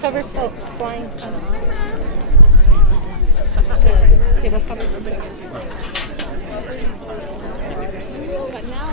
Covers flying. Table cover. But now,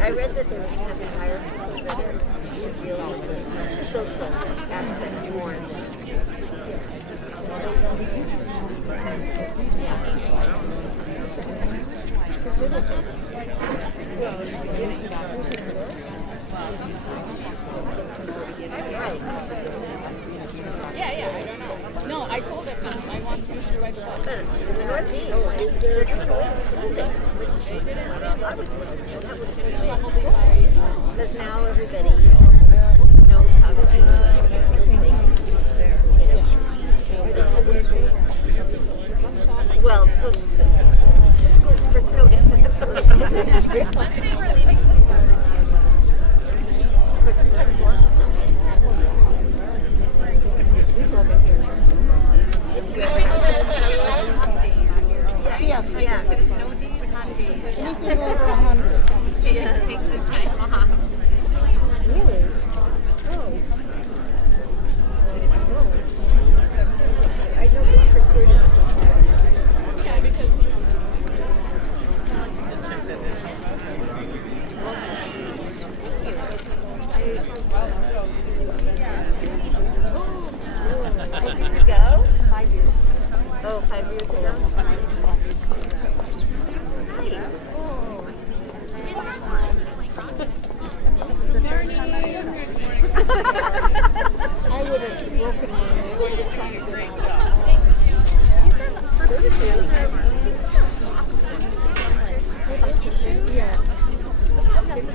I read that there was going to be higher people that should deal with the social aspects more. yeah, I don't know. No, I told him I want to make sure I do that. In the Northeast, is there a school day? Because now everybody knows how to do everything. Well, so for snow days. Wednesday we're leaving Yes, yeah. snow days, hot days. Anything over 100. Yeah, take this time off. Really? Oh. I know it's for students. Yeah, because When did you go? 5 years. Oh, 5 years ago? I would have broken my leg. I was trying to get out. Yeah. It's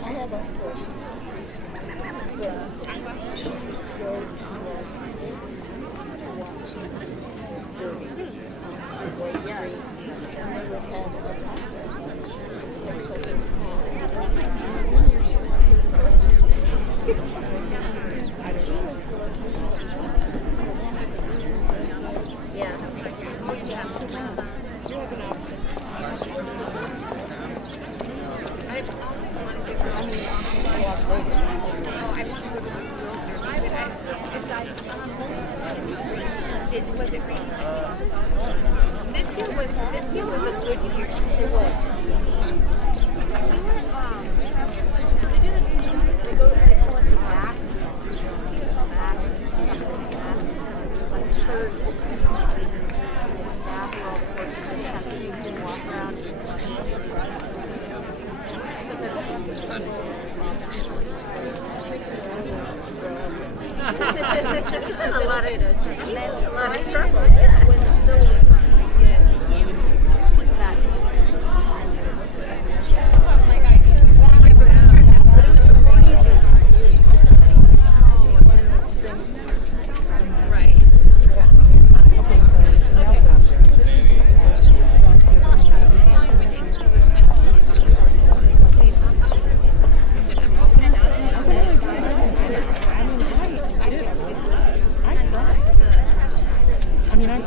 I have a course to see some. She used to go to Las Vegas to watch the race street, and they would have a contest. Looks like Yeah. was it raining? This year was a good year. It was. So they do this thing. They go back. Like Thursday. After all the horses and stuff, you can walk around. He's in a lot of trouble. Yeah. I mean, I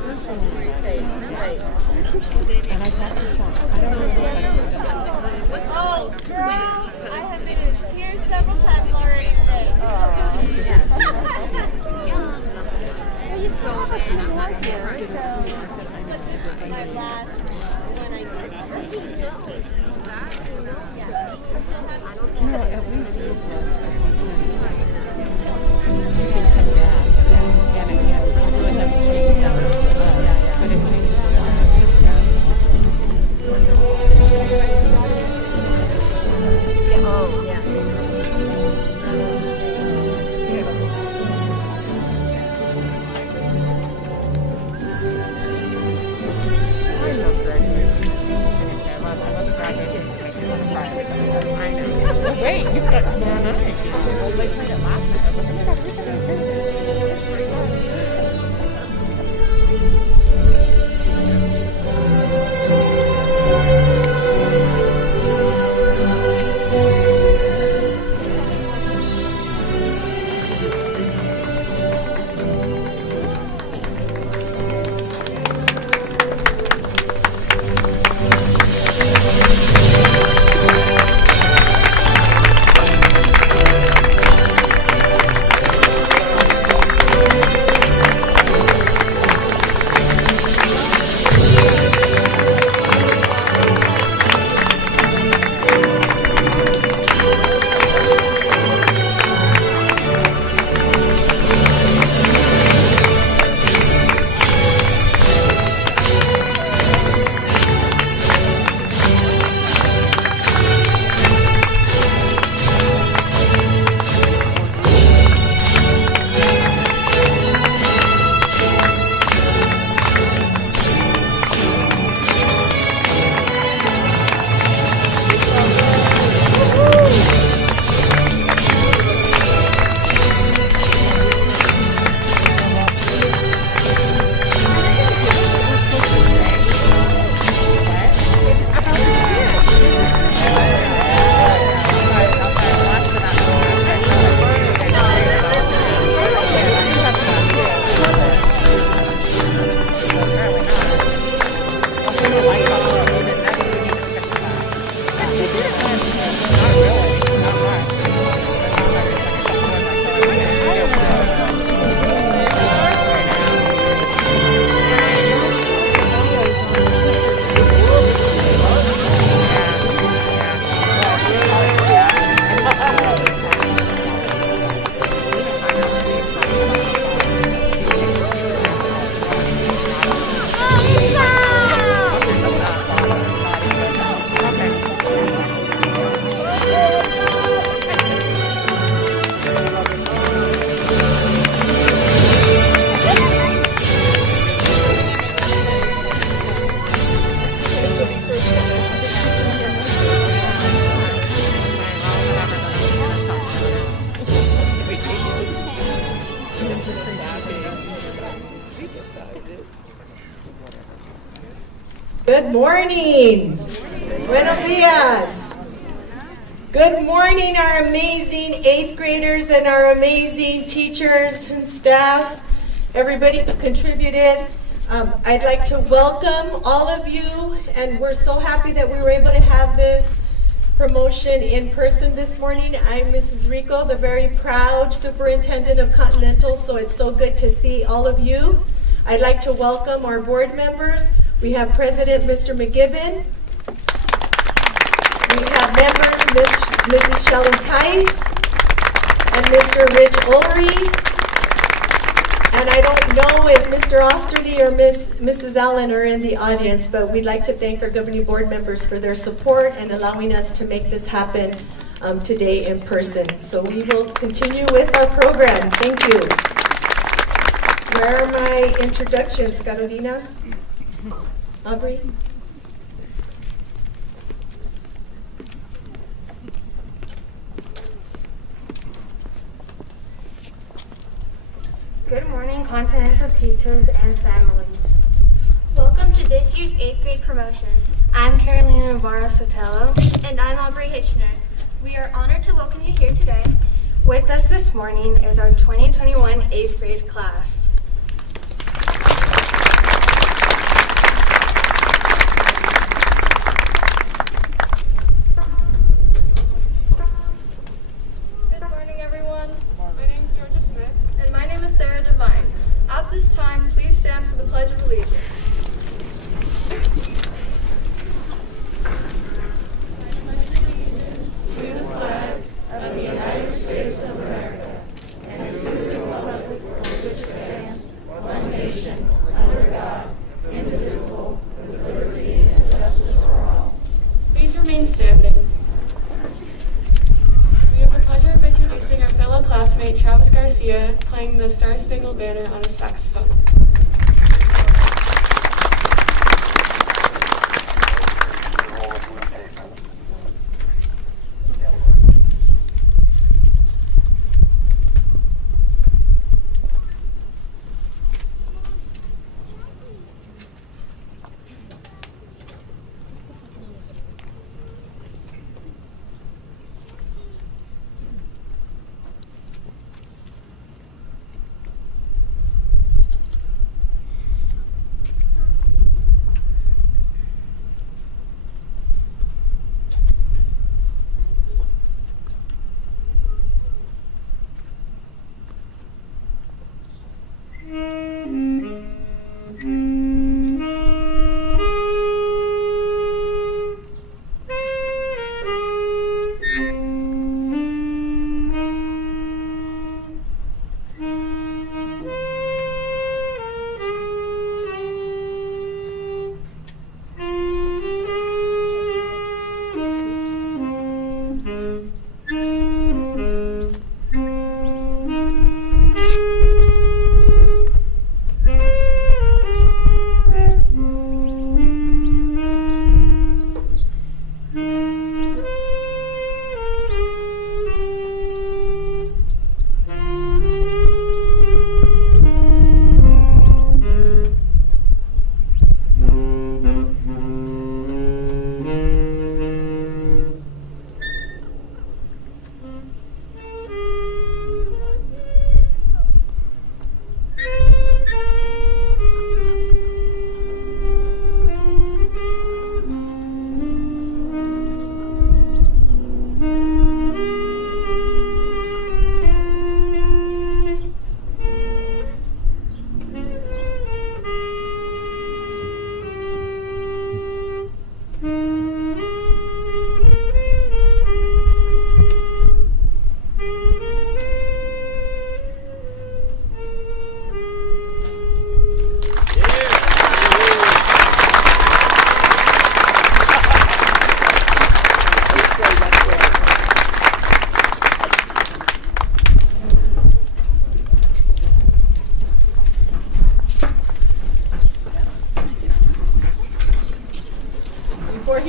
Good morning. Buenos dias. Good morning, our amazing 8th graders and our amazing teachers and staff, everybody who contributed. I'd like to welcome all of you, and we're so happy that we were able to have this promotion in person this morning. I'm Mrs. Rico, the very proud Superintendent of Continental, so it's so good to see all of you. I'd like to welcome our board members. We have President Mr. McGibbon. We have members Mrs. Shalom Tice and Mr. Rich Ulrey. And I don't know if Mr. Osterly or Mrs. Allen are in the audience, but we'd like to thank our governing board members for their support and allowing us to make this happen today in person. So we will continue with our program. Thank you. Where are my introductions, Carolina? Aubrey? Good morning, Continental teachers and families. Welcome to this year's 8th grade promotion. I'm Carolina Navarro Sotelo. And I'm Aubrey Hitchner. We are honored to welcome you here today. With us this morning is our 2021 8th grade class. Good morning, everyone. My name is Georgia Smith. And my name is Sarah Devine. At this time, please stand for the Pledge of Allegiance. Please remain standing. We have the pleasure of introducing our fellow classmate Travis Garcia playing the Star Spangled Banner on his saxophone.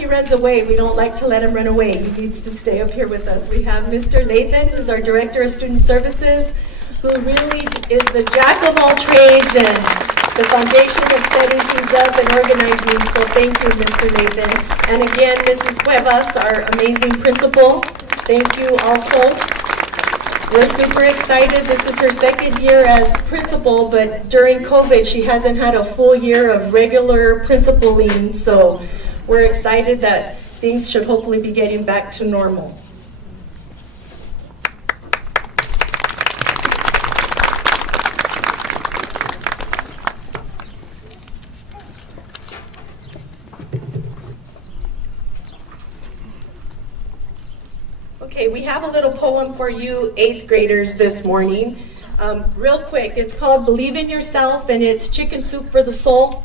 Runs away. We don't like to let him run away. He needs to stay up here with us. We have Mr. Lathan, who's our Director of Student Services, who really is the jack of all trades and the foundation of setting things up and organizing. So thank you, Mr. Nathan. And again, Mrs. Cuevas, our amazing principal. Thank you also. We're super excited. This is her second year as principal, but during COVID, she hasn't had a full year of regular principaling. So we're excited that things should hopefully be getting back to normal. Okay, we have a little poem for you 8th graders this morning. Real quick, it's called Believe in Yourself, and it's Chicken Soup for the Soul.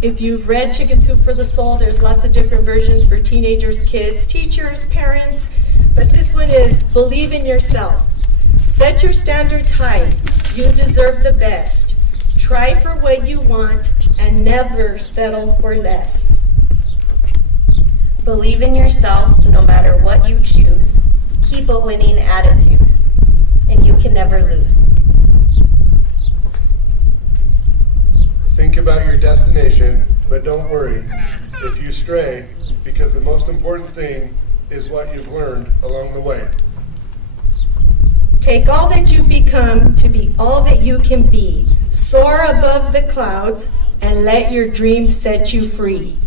If you've read Chicken Soup for the Soul, there's lots of different versions for teenagers, kids, teachers, parents, but this one is Believe in Yourself. Set your standards high. You deserve the best. Try for what you want and never settle for less. Believe in yourself no matter what you choose. Keep a winning attitude, and you can never lose. Think about your destination, but don't worry if you stray, because the most important thing is what you've learned along the way. Take all that you've become to be all that you can be. Soar above the clouds and let your dreams set you free.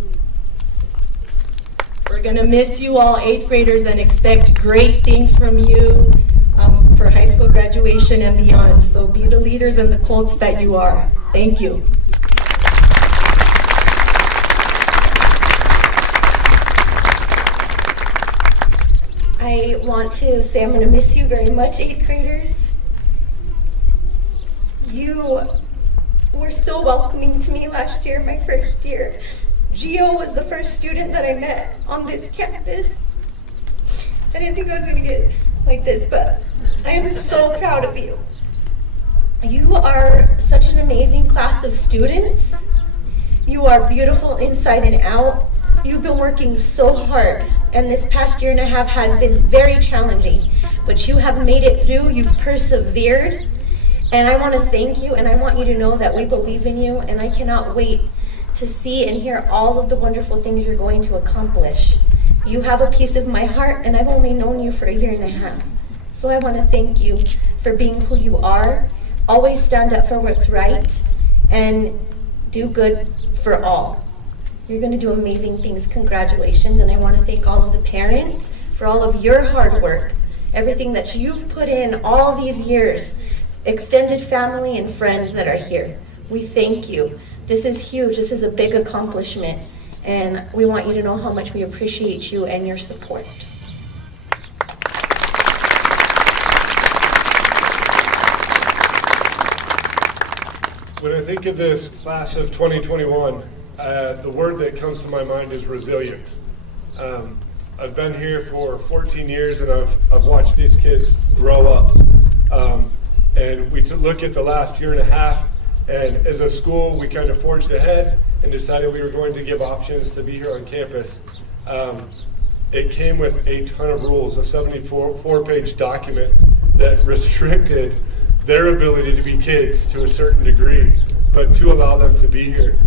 We're going to miss you all 8th graders and expect great things from you for high school graduation and beyond. So be the leaders and the Colts that you are. Thank you. I want to say I'm going to miss you very much, 8th graders. You were so welcoming to me last year, my first year. Gio was the first student that I met on this campus. I didn't think I was going to get like this, but I am so proud of you. You are such an amazing class of students. You are beautiful inside and out. You've been working so hard, and this past year and a half has been very challenging, but you have made it through. You've persevered, and I want to thank you, and I want you to know that we believe in you, and I cannot wait to see and hear all of the wonderful things you're going to accomplish. You have a piece of my heart, and I've only known you for a year and a half. So I want to thank you for being who you are. Always stand up for what's right, and do good for all. You're going to do amazing things. Congratulations. And I want to thank all of the parents for all of your hard work, everything that you've put in all these years, extended family and friends that are here. We thank you. This is huge. This is a big accomplishment, and we want you to know how much we appreciate you and your support. When I think of this class of 2021, the word that comes to my mind is resilient. I've been here for 14 years, and I've watched these kids grow up. And we look at the last year and a half, and as a school, we kind of forged ahead and decided we were going to give options to be here on campus. It came with a ton of rules, a 74-page document that restricted their ability to be kids to a certain degree, but to allow them to be here.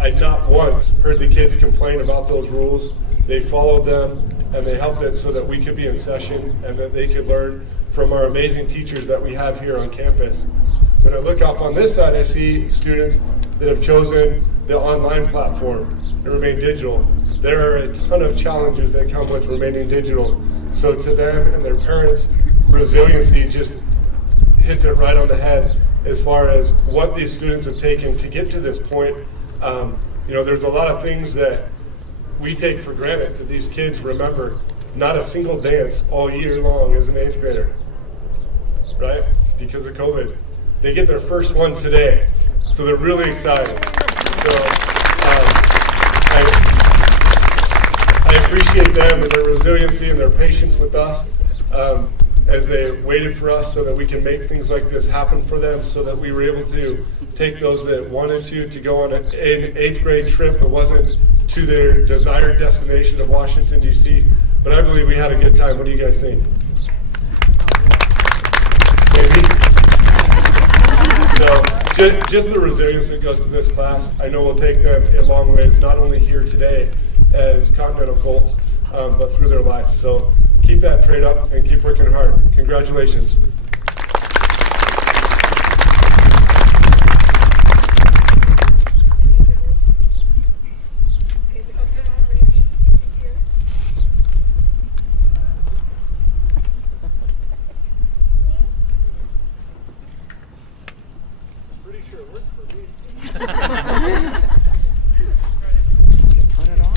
I'd not once heard the kids complain about those rules. They followed them, and they helped it so that we could be in session and that they could learn from our amazing teachers that we have here on campus. When I look off on this side, I see students that have chosen the online platform and remain digital. There are a ton of challenges that come with remaining digital. So to them and their parents, resiliency just hits it right on the head as far as what these students have taken to get to this point. There's a lot of things that we take for granted that these kids remember. Not a single dance all year long as an 8th grader, right? Because of COVID. They get their first one today, so they're really excited. So I appreciate them and their resiliency and their patience with us as they waited for us so that we can make things like this happen for them, so that we were able to take those that wanted to go on an 8th grade trip. It wasn't to their desired destination of Washington, D.C., but I believe we had a good time. What do you guys think? Maybe? So just the resilience that goes to this class, I know will take them a long ways, not only here today as Continental Colts, but through their lives. So keep that trade up and keep working hard. Congratulations. Pretty sure it worked for me. Turn it on.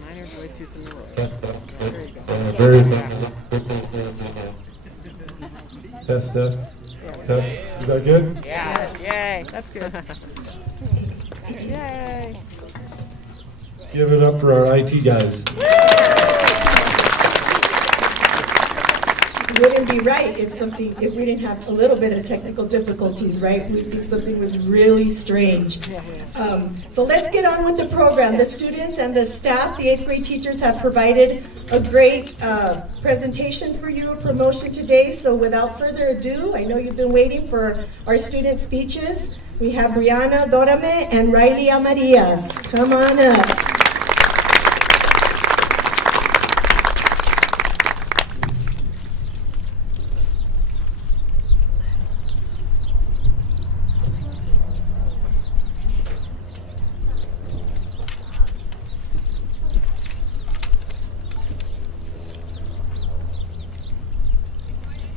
Mine are way too similar. There you go. Very test. Test. Is that good? Yeah. Yay. That's good. Yay. Give it up for our IT guys. It wouldn't be right if we didn't have a little bit of technical difficulties, right? We'd think something was really strange. So let's get on with the program. The students and the staff, the 8th grade teachers, have provided a great presentation for you, a promotion today. So without further ado, I know you've been waiting for our student speeches. We have Brianna Dorame and Riley Amarias. Come on up.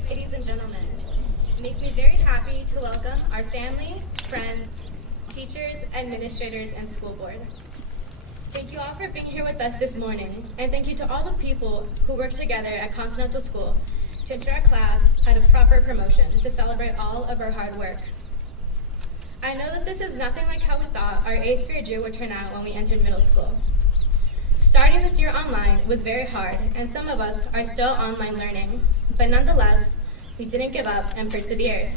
Ladies and gentlemen, it makes me very happy to welcome our family, friends, teachers, administrators, and school board. Thank you all for being here with us this morning, and thank you to all the people who work together at Continental School to ensure our class had a proper promotion to celebrate all of our hard work. I know that this is nothing like how we thought our 8th grade year would turn out when we entered middle school. Starting this year online was very hard, and some of us are still online learning, but nonetheless, we didn't give up and persevered.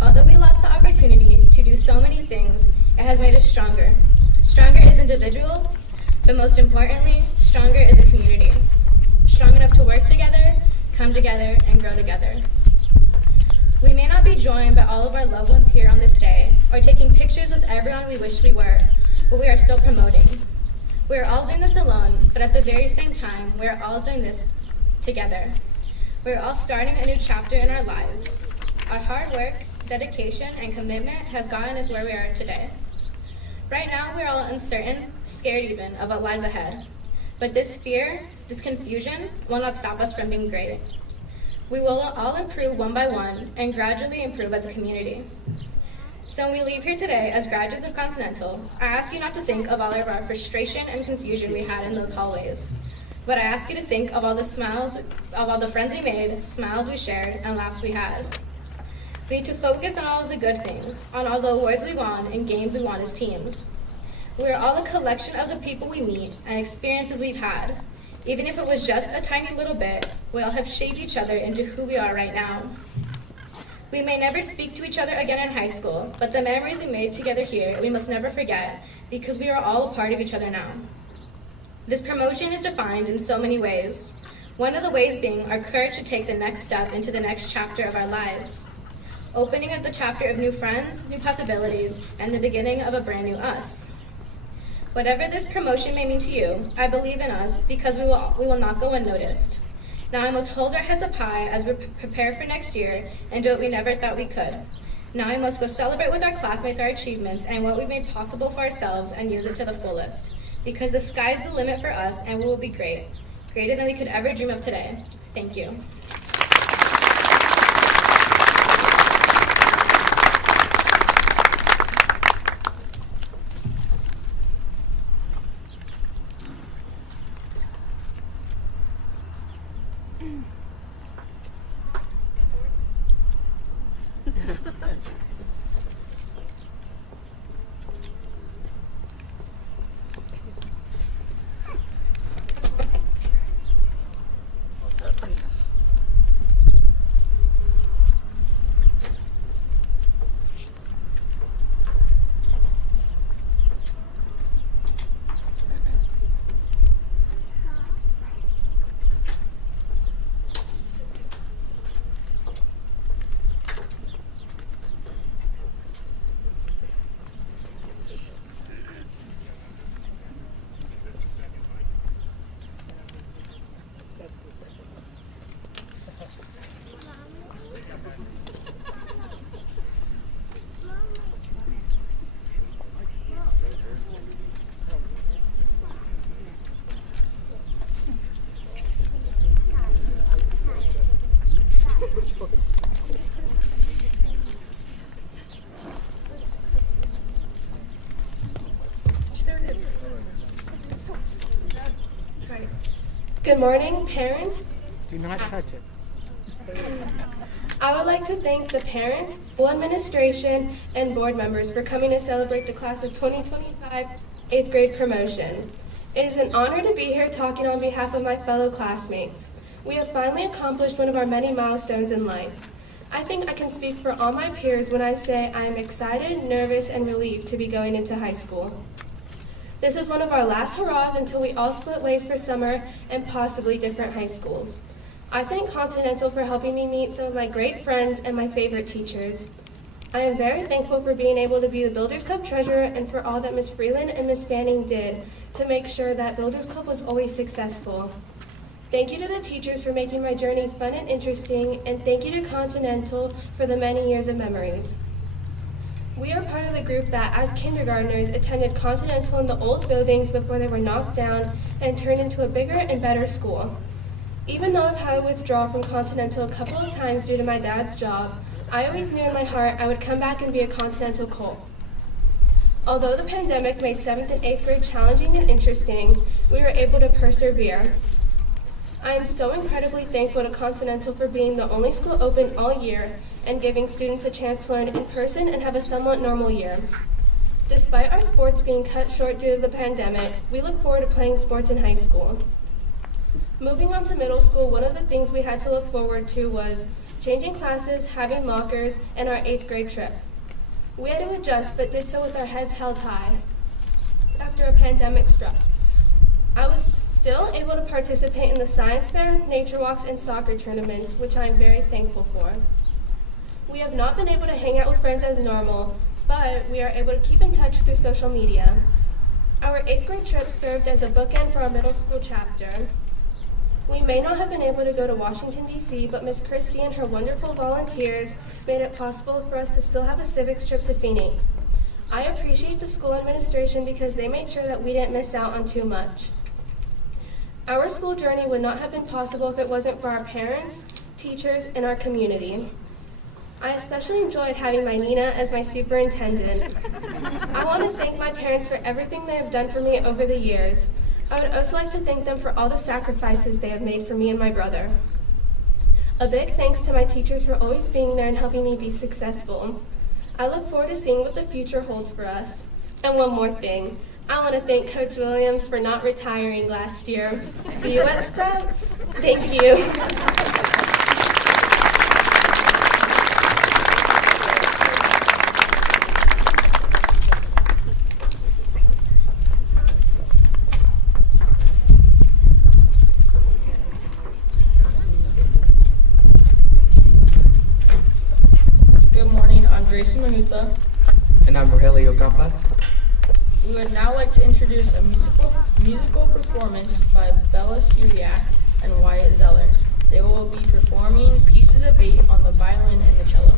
Although we lost the opportunity to do so many things, it has made us stronger. Stronger as individuals, but most importantly, stronger as a community. Strong enough to work together, come together, and grow together. We may not be joined by all of our loved ones here on this day, or taking pictures with everyone we wish we were, but we are still promoting. We are all doing this alone, but at the very same time, we are all doing this together. We are all starting a new chapter in our lives. Our hard work, dedication, and commitment has gotten us where we are today. Right now, we are all uncertain, scared even, of what lies ahead. But this fear, this confusion, will not stop us from being great. We will all improve one by one and gradually improve as a community. So when we leave here today as graduates of Continental, I ask you not to think of all of our frustration and confusion we had in those hallways. But I ask you to think of all the smiles, of all the friends we made, smiles we shared, and laughs we had. We need to focus on all of the good things, on all the awards we won and games we won as teams. We are all a collection of the people we meet and experiences we've had. Even if it was just a tiny little bit, we all have shaped each other into who we are right now. We may never speak to each other again in high school, but the memories we made together here we must never forget, because we are all a part of each other now. This promotion is defined in so many ways. One of the ways being our courage to take the next step into the next chapter of our lives. Opening up the chapter of new friends, new possibilities, and the beginning of a brand new us. Whatever this promotion may mean to you, I believe in us because we will not go unnoticed. Now I must hold our heads up high as we prepare for next year and do what we never thought we could. Now I must go celebrate with our classmates our achievements and what we made possible for ourselves and use it to the fullest. Because the sky's the limit for us and we will be great. Greater than we could ever dream of today. Thank you. Good morning, parents. Do not touch it. I would like to thank the parents, school administration, and board members for coming to celebrate the class of 2025 8th grade promotion. It is an honor to be here talking on behalf of my fellow classmates. We have finally accomplished one of our many milestones in life. I think I can speak for all my peers when I say I am excited, nervous, and relieved to be going into high school. This is one of our last hurrahs until we all split ways for summer and possibly different high schools. I thank Continental for helping me meet some of my great friends and my favorite teachers. I am very thankful for being able to be the Builders Club treasurer and for all that Ms. Freeland and Ms. Fanning did to make sure that Builders Club was always successful. Thank you to the teachers for making my journey fun and interesting, and thank you to Continental for the many years of memories. We are part of the group that, as kindergartners, attended Continental in the old buildings before they were knocked down and turned into a bigger and better school. Even though I've had to withdraw from Continental a couple of times due to my dad's job, I always knew in my heart I would come back and be a Continental Colt. Although the pandemic made 7th and 8th grade challenging and interesting, we were able to persevere. I am so incredibly thankful to Continental for being the only school open all year and giving students a chance to learn in person and have a somewhat normal year. Despite our sports being cut short due to the pandemic, we look forward to playing sports in high school. Moving on to middle school, one of the things we had to look forward to was changing classes, having lockers, and our 8th grade trip. We had to adjust, but did so with our heads held high after a pandemic struck. I was still able to participate in the science fair, nature walks, and soccer tournaments, which I am very thankful for. We have not been able to hang out with friends as normal, but we are able to keep in touch through social media. Our 8th grade trip served as a bookend for our middle school chapter. We may not have been able to go to Washington, D.C., but Miss Christie and her wonderful volunteers made it possible for us to still have a civics trip to Phoenix. I appreciate the school administration because they made sure that we didn't miss out on too much. Our school journey would not have been possible if it wasn't for our parents, teachers, and our community. I especially enjoyed having my Nina as my superintendent. I want to thank my parents for everything they have done for me over the years. I would also like to thank them for all the sacrifices they have made for me and my brother. A big thanks to my teachers for always being there and helping me be successful. I look forward to seeing what the future holds for us. And one more thing. I want to thank Coach Williams for not retiring last year. See you at Sprouts. Thank you. Good morning, I'm Jason Manuta. And I'm Rogelio Campas. We would now like to introduce a musical performance by Bella Syriac and Wyatt Zeller. They will be performing Pieces of 8 on the violin and the cello.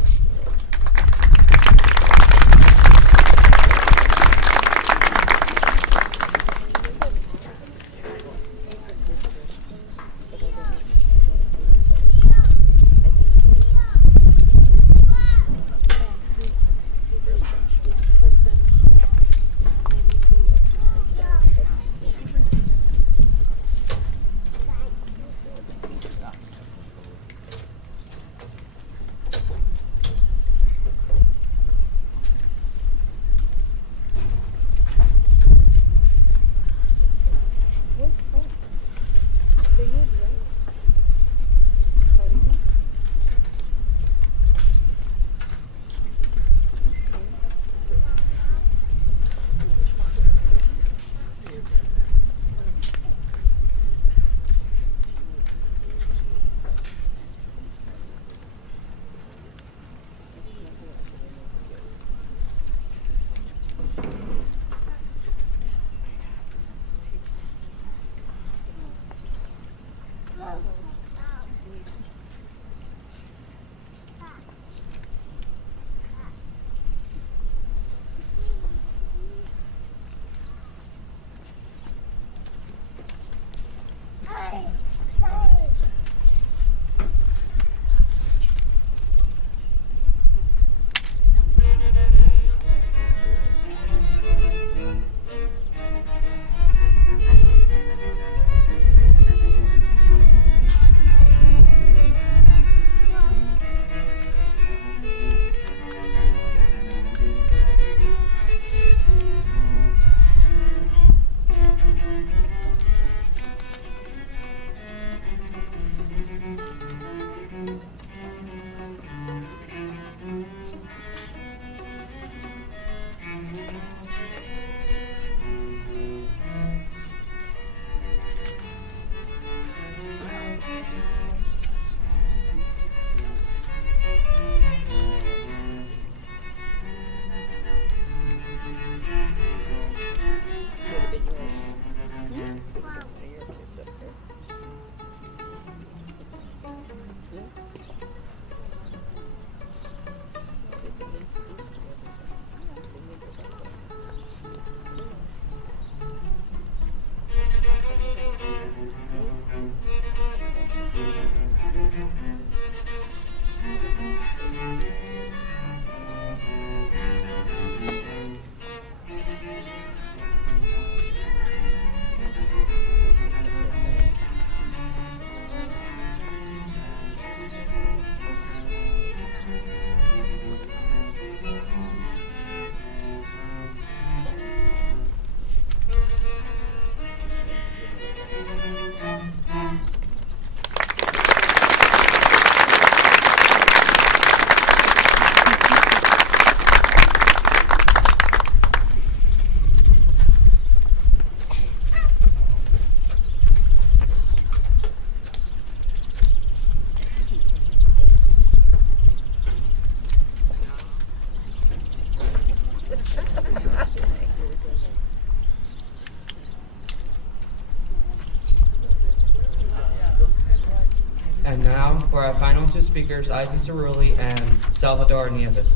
for our final two speakers, Ivy Cerulli and Salvador Nieves.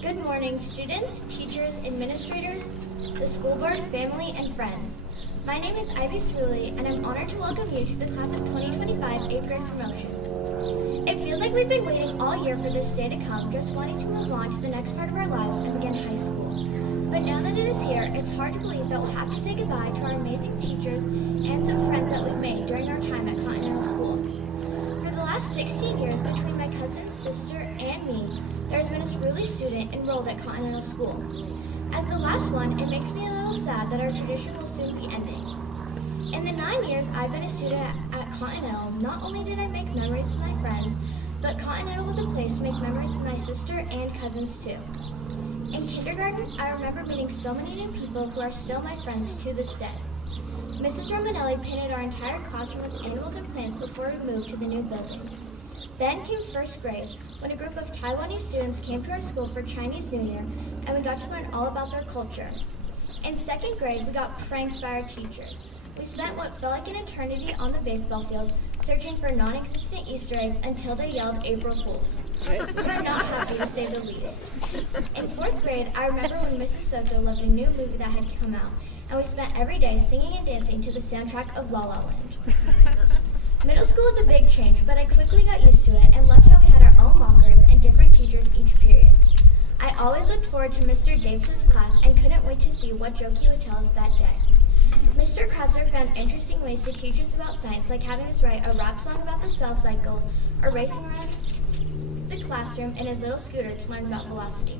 Good morning, students, teachers, administrators, the school board, family, and friends. My name is Ivy Cerulli, and I'm honored to welcome you to the class of 2025 8th grade promotion. It feels like we've been waiting all year for this day to come, just wanting to move on to the next part of our lives and begin high school. But now that it is here, it's hard to believe that we'll have to say goodbye to our amazing teachers and some friends that we've made during our time at Continental School. For the last 16 years, between my cousin, sister, and me, there's been a Cerulli student enrolled at Continental School. As the last one, it makes me a little sad that our tradition will soon be ending. In the 9 years I've been a student at Continental, not only did I make memories with my friends, but Continental was a place to make memories with my sister and cousins too. In kindergarten, I remember meeting so many new people who are still my friends to this day. Mrs. Romanelli painted our entire classroom with animals and plants before we moved to the new building. Then came first grade, when a group of Kiwanis students came to our school for Chinese New Year, and we got to learn all about their culture. In second grade, we got pranked by our teachers. We spent what felt like an eternity on the baseball field, searching for non-existent Easter eggs until they yelled April Fools. We were not happy, to say the least. In fourth grade, I remember when Mrs. Soto loved a new movie that had come out, and we spent every day singing and dancing to the soundtrack of La La Land. Middle school was a big change, but I quickly got used to it and loved how we had our own lockers and different teachers each period. I always looked forward to Mr. Davis' class and couldn't wait to see what joke he would tell us that day. Mr. Krauser found interesting ways to teach us about science, like having us write a rap song about the cell cycle or racing around the classroom in his little scooter to learn about velocity.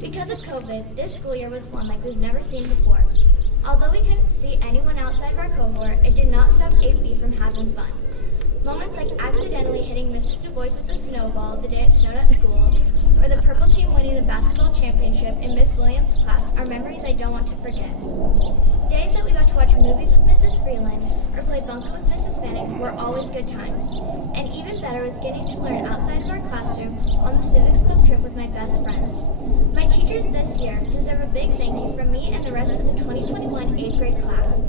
Because of COVID, this school year was one like we've never seen before. Although we couldn't see anyone outside of our cohort, it did not stop AP from having fun. Moments like accidentally hitting Mrs. Du Bois with a snowball the day it snowed at school, or the purple team winning the basketball championship in Miss Williams' class are memories I don't want to forget. Days that we got to watch movies with Mrs. Freeland or play bunker with Mrs. Fanning were always good times. And even better was getting to learn outside of our classroom on the Civics Club trip with my best friends. My teachers this year deserve a big thank you from me and the rest of the 2021 8th grade class.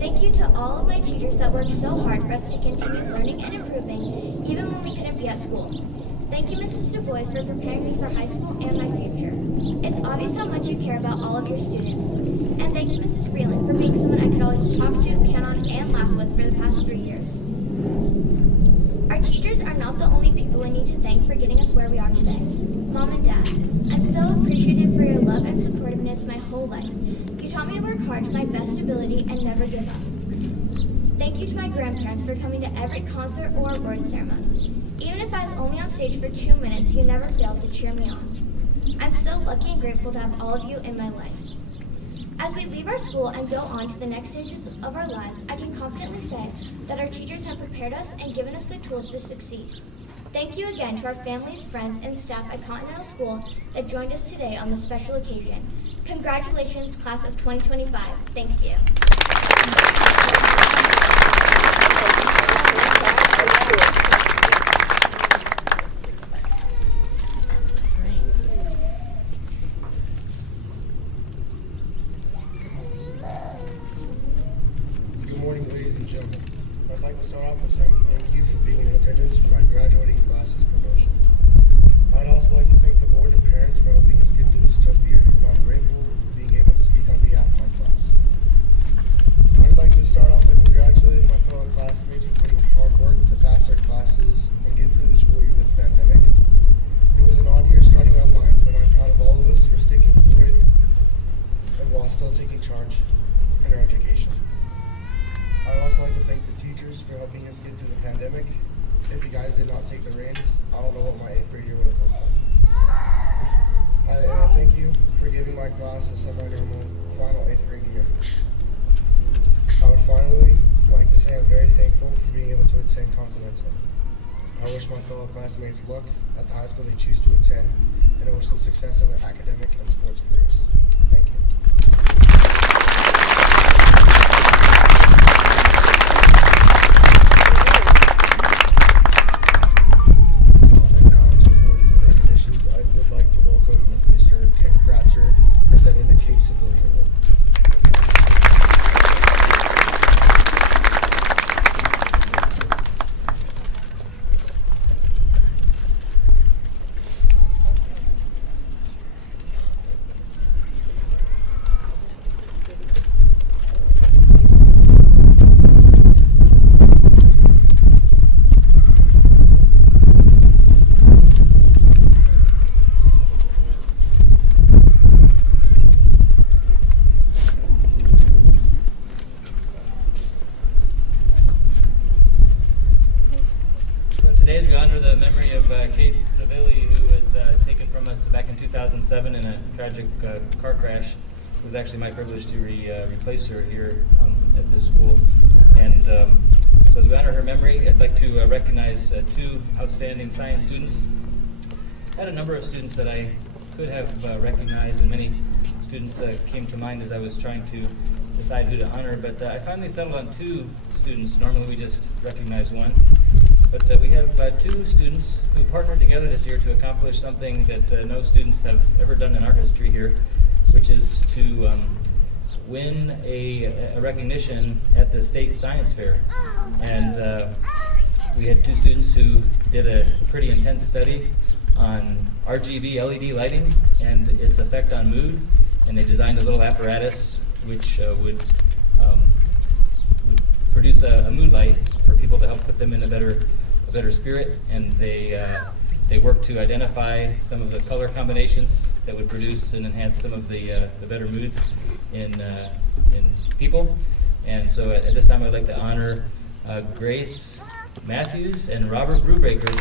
Thank you to all of my teachers that worked so hard for us to continue learning and improving, even when we couldn't be at school. Thank you, Mrs. Du Bois, for preparing me for high school and my future. It's obvious how much you care about all of your students. And thank you, Mrs. Freeland, for being someone I could always talk to, count on, and laugh with for the past 3 years. Our teachers are not the only people we need to thank for getting us where we are today. Mom and Dad, I'm so appreciative for your love and supportiveness my whole life. You taught me to work hard to my best ability and never give up. Thank you to my grandparents for coming to every concert or award ceremony. Even if I was only on stage for 2 minutes, you never failed to cheer me on. I'm so lucky and grateful to have all of you in my life. As we leave our school and go on to the next stages of our lives, I can confidently say that our teachers have prepared us and given us the tools to succeed. Thank you again to our families, friends, and staff at Continental School that joined us today on this special occasion. Congratulations, class of 2025. Thank you. Good morning, ladies and gentlemen. I'd like to start off by saying thank you for being in attendance for my graduating class's promotion. I'd also like to thank the board and parents for helping us get through this tough year, and I'm grateful for being able to speak on behalf of my class. I'd like to start off by congratulating my fellow classmates for putting hard work to pass their classes and get through the school year with the pandemic. It was an odd year starting online, but I'm proud of all of us for sticking through it and while still taking charge in our education. I'd also like to thank the teachers for helping us get through the pandemic. If you guys did not take the reins, I don't know what my 8th grade year would have looked like. And I thank you for giving my class a semi-normal final 8th grade year. I would finally like to say I'm very thankful for being able to attend Continental. I wish my fellow classmates luck at the high school they choose to attend, and I wish them success in their academic and sports careers. Thank you. And now to awards and recognitions. I would like to welcome Mr. Ken Kratzer, presenting the Kate Civilian Award. Today, we honor the memory of Kate Civilli, who was taken from us back in 2007 in a tragic car crash. It was actually my privilege to replace her here at this school. And so as we honor her memory, I'd like to recognize two outstanding science students. I had a number of students that I could have recognized, and many students came to mind as I was trying to decide who to honor, but I finally settled on two students. Normally we just recognize one. But we have two students who partnered together this year to accomplish something that no students have ever done in our history here, which is to win a recognition at the state science fair. And we had two students who did a pretty intense study on RGB LED lighting and its effect on mood, and they designed a little apparatus which would produce a mood light for people to help put them in a better spirit. And they worked to identify some of the color combinations that would produce and enhance some of the better moods in people. And so at this time, I'd like to honor Grace Matthews and Robert Brubaker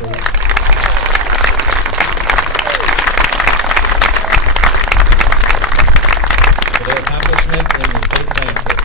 for their accomplishment in the state science fair.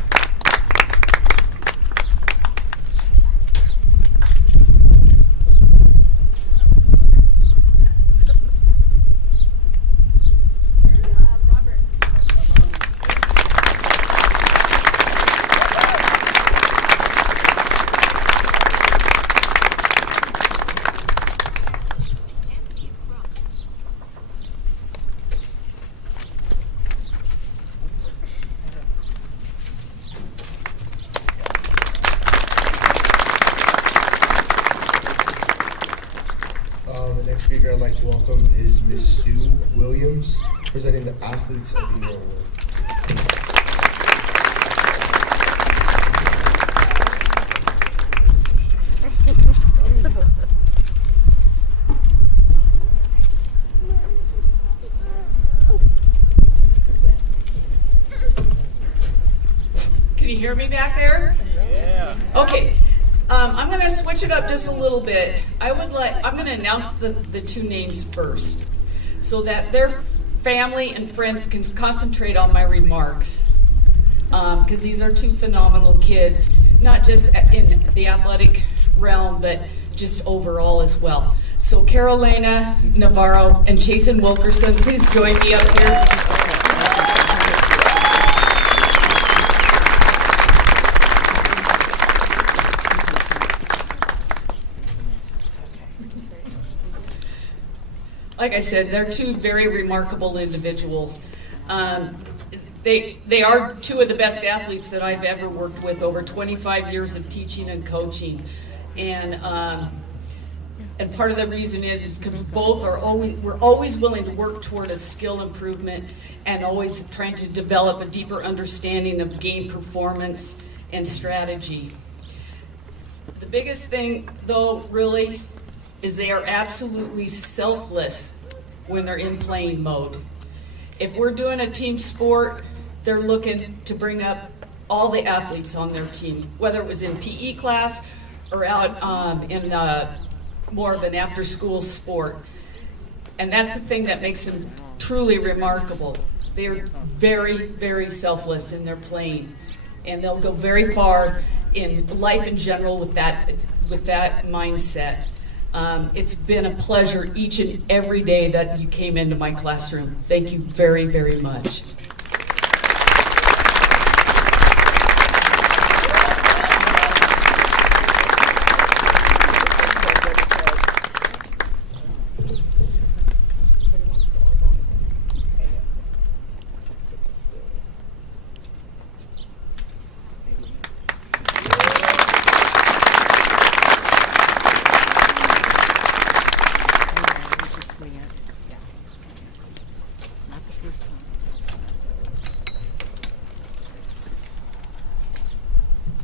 The next speaker I'd like to welcome is Ms. Sue Williams, presenting the Athletes of the Year Award. Can you hear me back there? Yeah. Okay. I'm going to switch it up just a little bit. I'm going to announce the two names first so that their family and friends can concentrate on my remarks, because these are two phenomenal kids, not just in the athletic realm, but just overall as well. So Carolina Navarro and Jason Wilkerson, please join me up here. Like I said, they're two very remarkable individuals. They are two of the best athletes that I've ever worked with, over 25 years of teaching and coaching. And part of the reason is because we're always willing to work toward a skill improvement and always trying to develop a deeper understanding of game performance and strategy. The biggest thing, though, really, is they are absolutely selfless when they're in playing mode. If we're doing a team sport, they're looking to bring up all the athletes on their team, whether it was in PE class or out in more of an after-school sport. And that's the thing that makes them truly remarkable. They're very, very selfless in their playing, and they'll go very far in life in general with that mindset. It's been a pleasure each and every day that you came into my classroom. Thank you very, very much.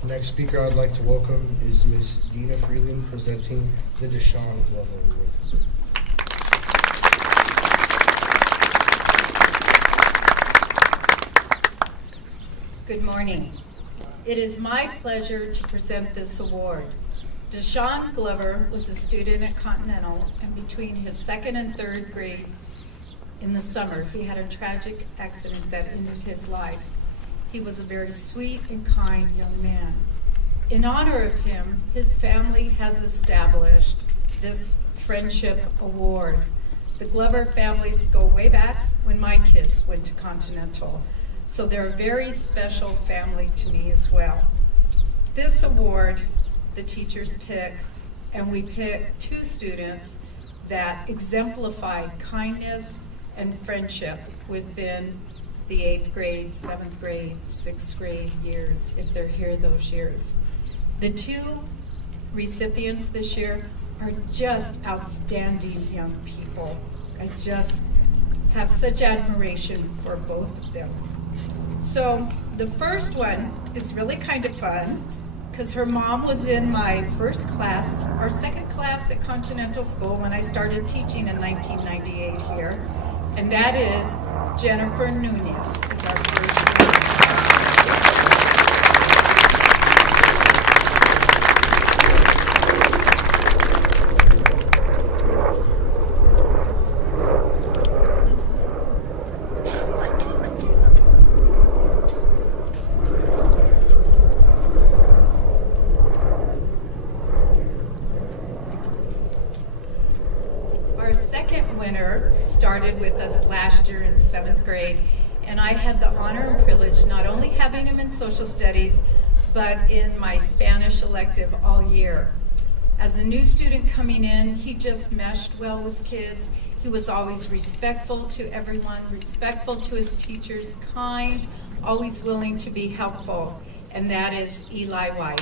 The next speaker I'd like to welcome is Ms. Deanna Freeland, presenting the Desean Glover Award. Good morning. It is my pleasure to present this award. Desean Glover was a student at Continental, and between his 2nd and 3rd grade in the summer, he had a tragic accident that ended his life. He was a very sweet and kind young man. In honor of him, his family has established this Friendship Award. The Glover families go way back when my kids went to Continental, so they're a very special family to me as well. This award, the teachers pick, and we pick 2 students that exemplified kindness and friendship within the 8th grade, 7th grade, 6th grade years, if they're here those years. The 2 recipients this year are just outstanding young people. I just have such admiration for both of them. So the first one is really kind of fun because her mom was in my first class, our 2nd class at Continental School when I started teaching in 1998 here, and that is Jennifer Nunez is our first one. Our second winner started with us last year in 7th grade, and I had the honor and privilege not only having him in social studies, but in my Spanish elective all year. As a new student coming in, he just meshed well with kids. He was always respectful to everyone, respectful to his teachers, kind, always willing to be helpful, and that is Eli White.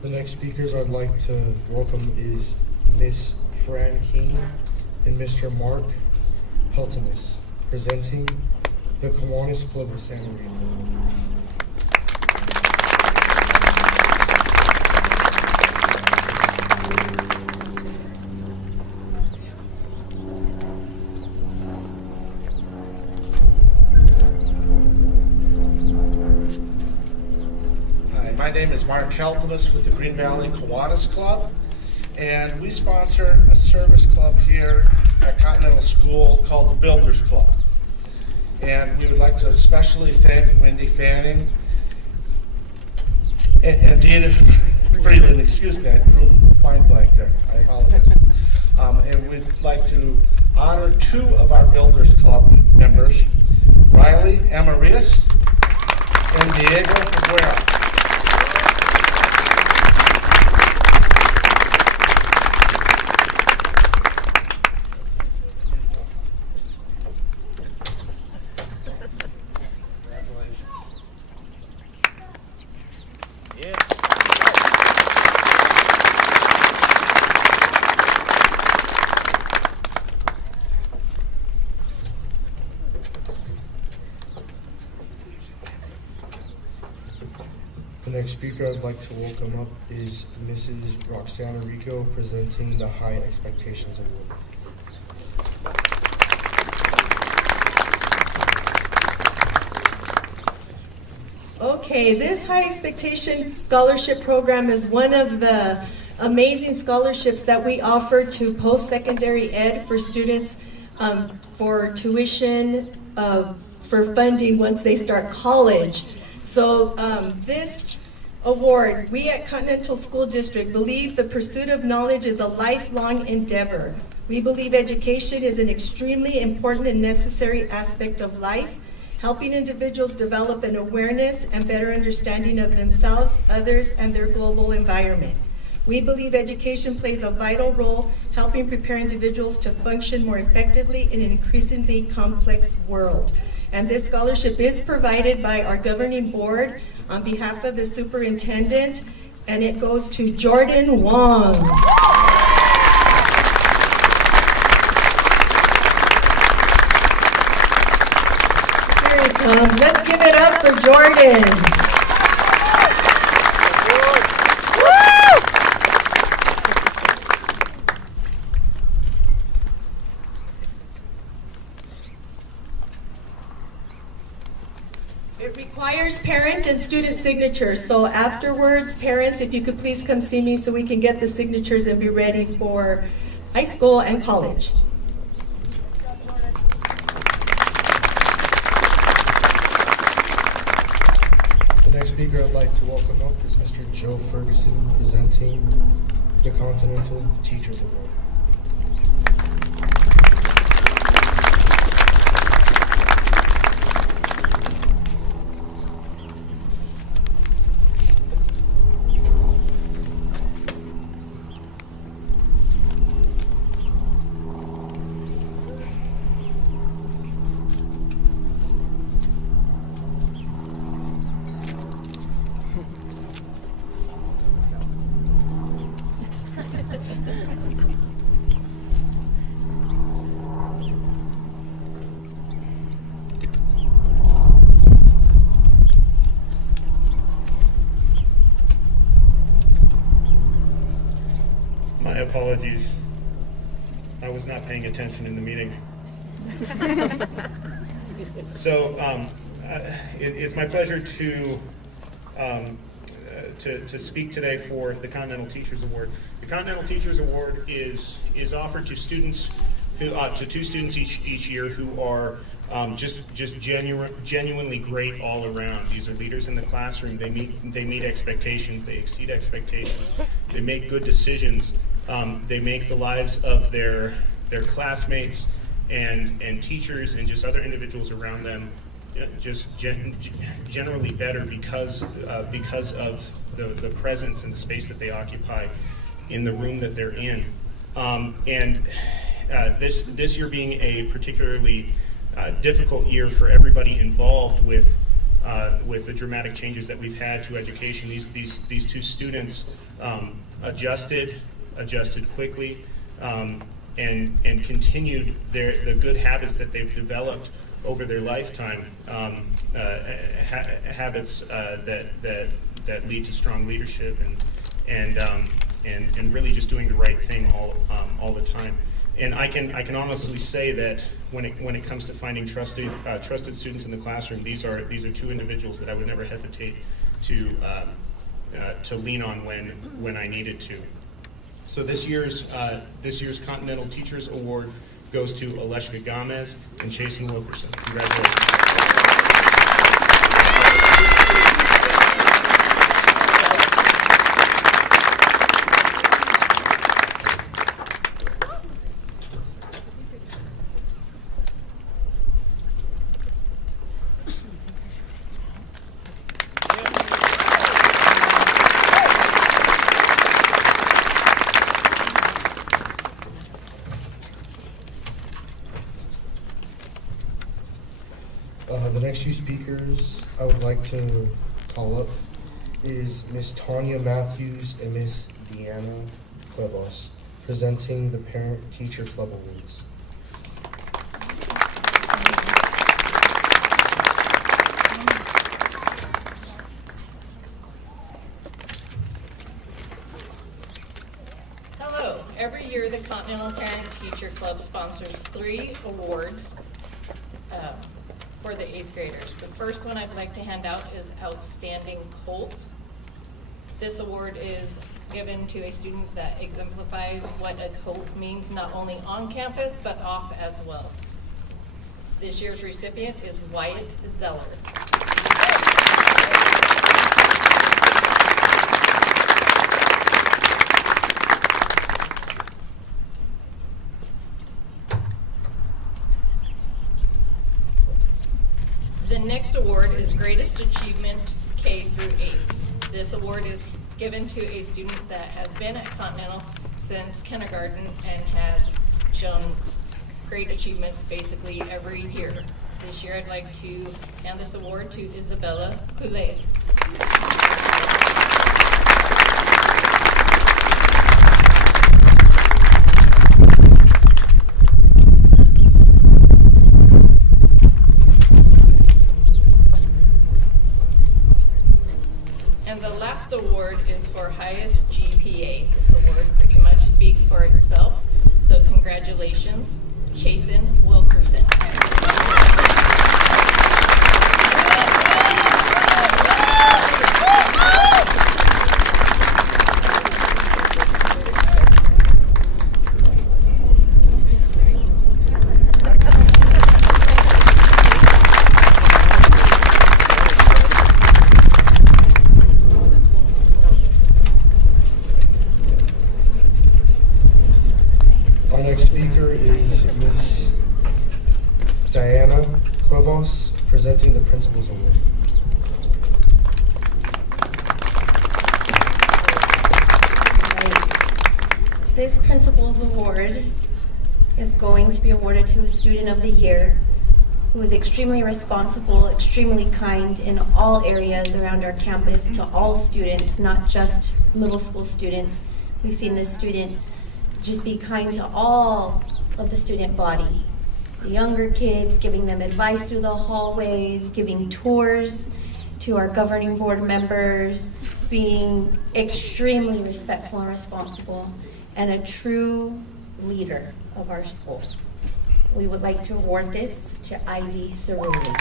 The next speakers I'd like to welcome is Miss Fran King and Mr. Mark Optimist, presenting the Kiwanis Club of Santa Rita. My name is Mark Heltemus with the Green Valley Kiwanis Club, and we sponsor a service club here at Continental School called the Builders Club. And we would like to especially thank Wendy Fanning and Deanna Freeland, excuse me, I drew mind blank there, I apologize. And we'd like to honor 2 of our Builders Club members, Riley Amarias and Diego Aguera. The next speaker I'd like to welcome up is Mrs. Roxana Rico, presenting the High Expectations Award. Okay, this High Expectation Scholarship Program is one of the amazing scholarships that we offer to post-secondary ed for students for tuition, for funding once they start college. So this award, we at Continental School District believe the pursuit of knowledge is a lifelong endeavor. We believe education is an extremely important and necessary aspect of life, helping individuals develop an awareness and better understanding of themselves, others, and their global environment. We believe education plays a vital role helping prepare individuals to function more effectively in an increasingly complex world. And this scholarship is provided by our governing board on behalf of the superintendent, and it goes to Jordan Wong. Here he comes. Let's give it up for Jordan. It requires parent and student signatures, so afterwards, parents, if you could please come see me so we can get the signatures and be ready for high school and college. The next speaker I'd like to welcome up is Mr. Joe Ferguson, presenting the Continental Teachers Award. My apologies. I was not paying attention in the meeting. So it's my pleasure to speak today for the Continental Teachers Award. The Continental Teachers Award is offered to students who to two students each year who are just genuinely great all around. These are leaders in the classroom. They meet expectations. They exceed expectations. They make good decisions. They make the lives of their classmates and teachers and just other individuals around them just generally better because of the presence and the space that they occupy in the room that they're in. This year being a particularly difficult year for everybody involved with the dramatic changes that we've had to education. These two students adjusted quickly and continued the good habits that they've developed over their lifetime, habits that lead to strong leadership and really just doing the right thing all the time. And I can honestly say that when it comes to finding trusted students in the classroom, these are two individuals that I would never hesitate to lean on when I needed to. So this year's Continental Teachers Award goes to Aleshka Gomez and Chasen Wilkerson. Congratulations. The next few speakers I would like to call up is Miss Tanya Matthews and Miss Deanna Cuevas, presenting the Parent-Teacher Club Awards. Hello. Every year, the Continental Parent Teacher Club sponsors 3 awards for the 8th graders. The first one I'd like to hand out is Outstanding Colt. This award is given to a student that exemplifies what a colt means not only on campus but off as well. This year's recipient is Wyatt Zeller. The next award is Greatest Achievement K through 8. This award is given to a student that has been at Continental since kindergarten and has shown great achievements basically every year. This year I'd like to hand this award to Isabella Coulet. And the last award is for highest GPA. This award pretty much speaks for itself. So congratulations, Chasen Wilkerson. Our next speaker is Miss Deanna Cuevas, presenting the Principal's Award. This Principal's Award is going to be awarded to a Student of the Year who is extremely responsible, extremely kind in all areas around our campus to all students, not just middle school students. We've seen this student just be kind to all of the student body. The younger kids, giving them advice through the hallways, giving tours to our governing board members, being extremely respectful and responsible, and a true leader of our school. We would like to award this to Ivy Cerulli.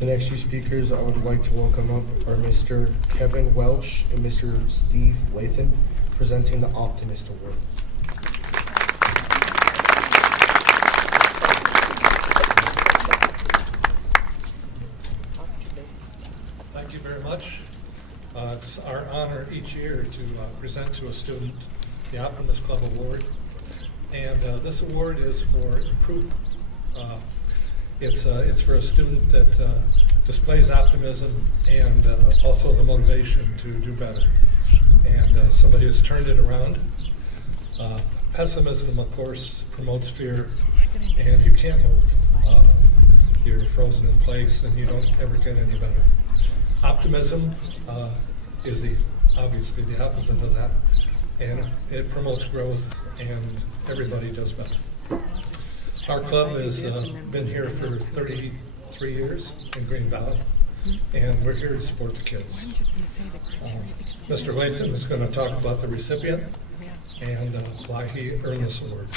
The next few speakers I would like to welcome up are Mr. Kevin Welch and Mr. Steve Lathan, presenting the Optimist Award. Thank you very much. It's our honor each year to present to a student the Optimist Club Award. And this award is for improvement. It's for a student that displays optimism and also the motivation to do better. And somebody has turned it around. Pessimism, of course, promotes fear, and you can't move. You're frozen in place and you don't ever get any better. Optimism is obviously the opposite of that, and it promotes growth and everybody does better. Our club has been here for 33 years in Green Valley, and we're here to support the kids. Mr. Lathan is going to talk about the recipient and why he earned this award.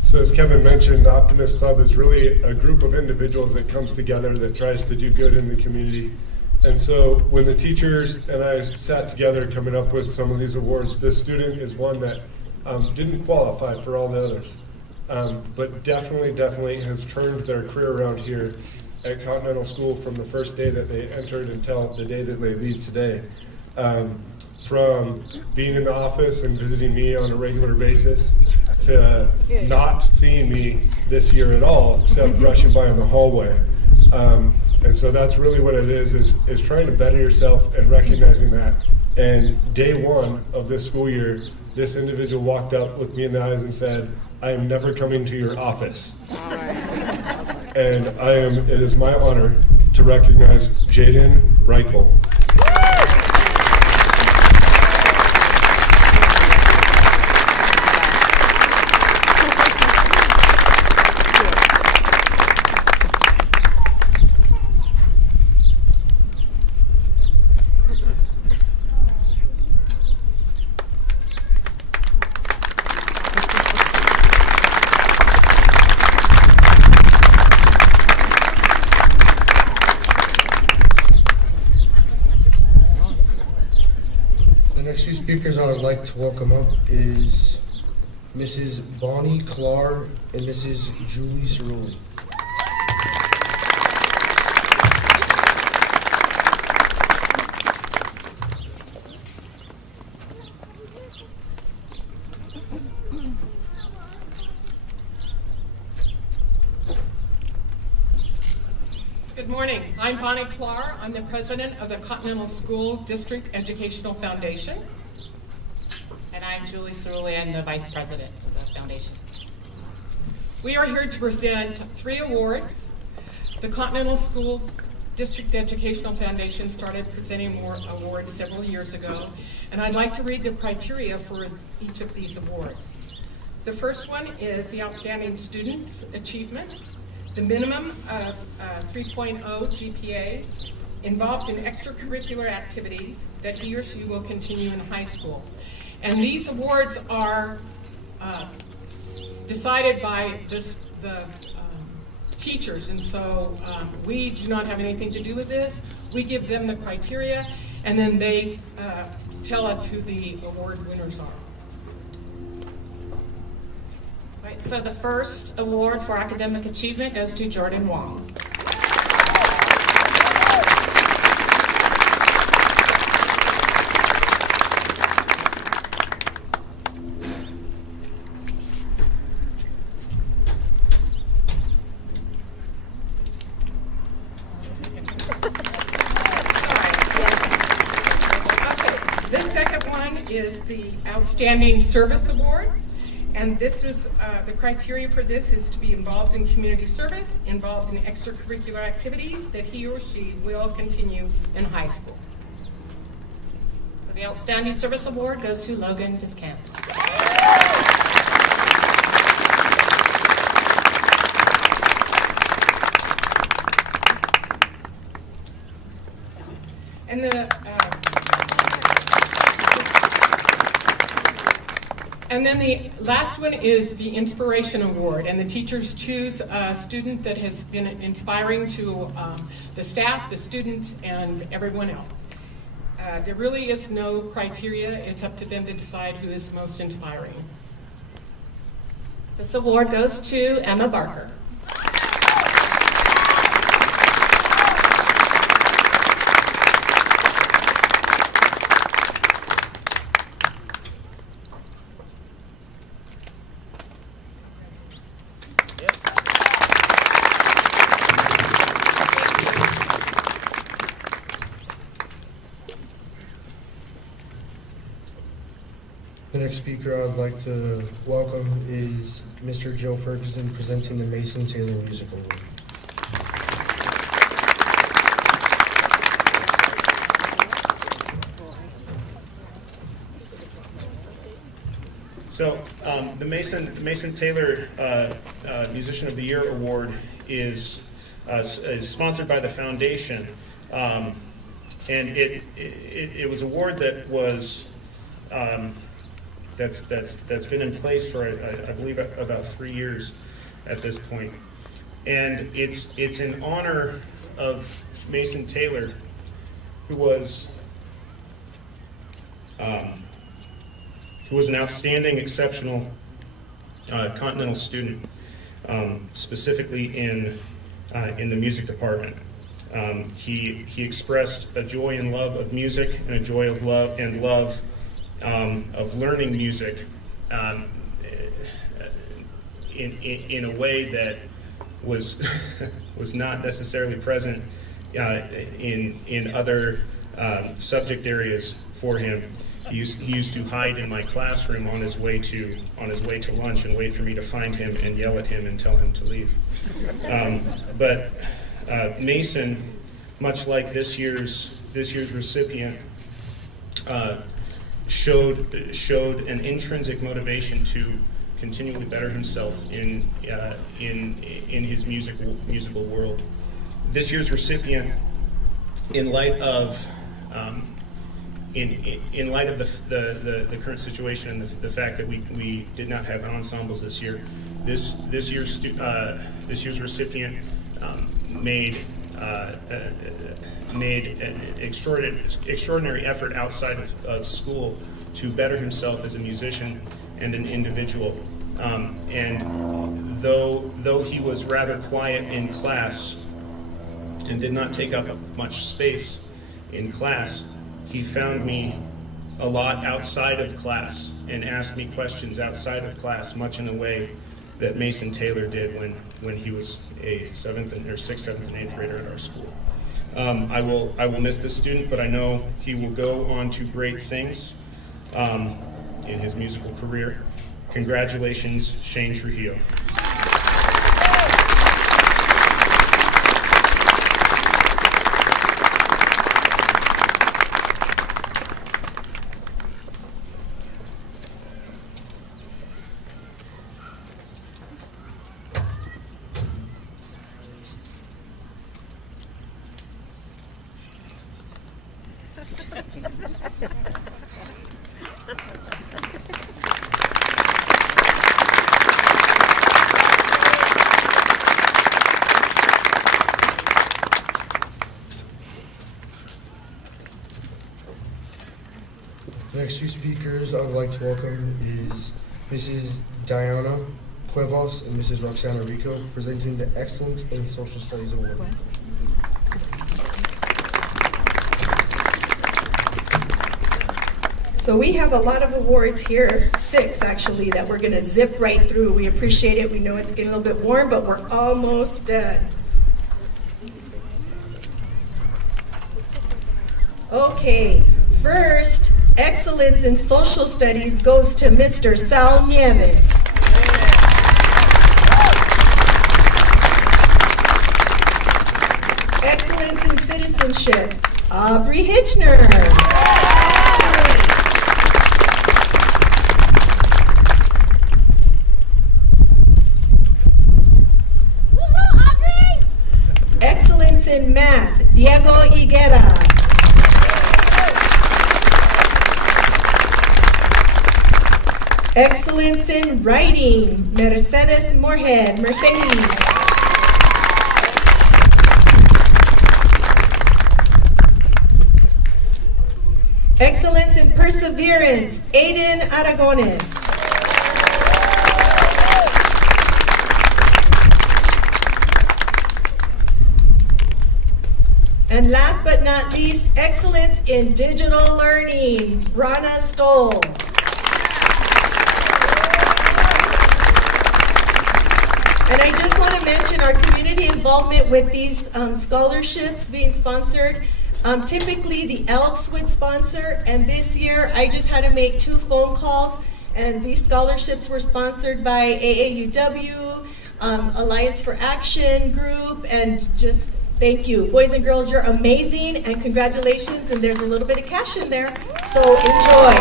So as Kevin mentioned, the Optimist Club is really a group of individuals that comes together that tries to do good in the community. And so when the teachers and I sat together coming up with some of these awards, this student is one that didn't qualify for all the others, but definitely has turned their career around here at Continental School from the first day that they entered until the day that they leave today. From being in the office and visiting me on a regular basis to not seeing me this year at all, except brushing by in the hallway. And so that's really what it is trying to better yourself and recognizing that. And day one of this school year, this individual walked up, looked me in the eyes and said, "I am never coming to your office." And it is my honor to recognize Jaden Reichel. The next few speakers I would like to welcome up is Mrs. Bonnie Clark and Mrs. Julie Cerulli. Good morning. I'm Bonnie Clark. I'm the president of the Continental School District Educational Foundation. And I'm Julie Cerulli. I'm the vice president of the foundation. We are here to present 3 awards. The Continental School District Educational Foundation started presenting more awards several years ago, and I'd like to read the criteria for each of these awards. The first one is the Outstanding Student Achievement, the minimum of 3.0 GPA, involved in extracurricular activities that he or she will continue in high school. And these awards are decided by the teachers, and so we do not have anything to do with this. We give them the criteria, and then they tell us who the award winners are. Right, so the first award for academic achievement goes to Jordan Wong. The second one is the Outstanding Service Award, and this is the criteria for this is to be involved in community service, involved in extracurricular activities that he or she will continue in high school. So the Outstanding Service Award goes to Logan Discamps. And then the last one is the Inspiration Award, and the teachers choose a student that has been inspiring to the staff, the students, and everyone else. There really is no criteria. It's up to them to decide who is most inspiring. This award goes to Emma Barker. The next speaker I'd like to welcome is Mr. Joe Ferguson, presenting the Mason Taylor Music Award. So the Mason Taylor Musician of the Year Award is sponsored by the foundation, and it was an award that was that's been in place for I believe about 3 years at this point, and it's in honor of Mason Taylor, who was an outstanding, exceptional Continental student, specifically in the music department. He expressed a joy and love of music, and a joy of love of learning music in a way that was was not necessarily present in other subject areas for him. He used to hide in my classroom on his way to lunch and wait for me to find him and yell at him and tell him to leave. But Mason, much like this year's recipient, showed an intrinsic motivation to continually better himself in his musical world. This year's recipient, in light of the current situation and the fact that we did not have ensembles this year, this year's recipient made an extraordinary effort outside of school to better himself as a musician and an individual. And though he was rather quiet in class and did not take up much space in class, he found me a lot outside of class and asked me questions outside of class, much in the way that Mason Taylor did when he was a 6th, 7th, and 8th grader at our school. I will miss this student, but I know he will go on to great things in his musical career. Congratulations, Shane Trujillo. The next two speakers I would like to welcome is Mrs. Deanna Cuevas and Mrs. Roxana Rico, presenting the Excellence in Social Studies Award. So we have a lot of awards here, 6 actually, that we're going to zip right through. We appreciate it. We know it's getting a little bit warm, but we're almost done. Okay, first, Excellence in Social Studies goes to Mr. Sal Nieves. Excellence in Citizenship, Aubrey Hitchner. Excellence in Math, Diego Higuera. Excellence in Writing, Mercedes Moorhead, Mercedes. Excellence in Perseverance, Aiden Aragones. And last but not least, Excellence in Digital Learning, Rana Stoll. And I just want to mention our community involvement with these scholarships being sponsored. Typically the Elks would sponsor, and this year I just had to make 2 phone calls, and these scholarships were sponsored by AAUW, Alliance for Action Group, and just thank you. Boys and girls, you're amazing, and congratulations, and there's a little bit of cash in there, so enjoy.